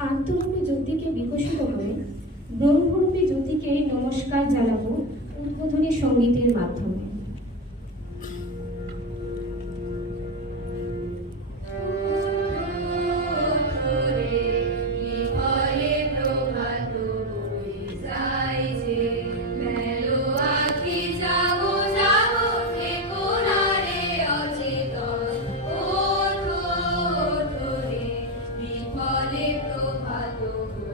আত্মরূপী জ্যোতিকে বিকশিত করে ব্রহ্মরূপী জ্যোতিকে নমস্কার জানাব উদ্বোধনী সঙ্গীতের মাধ্যমে। Gracias.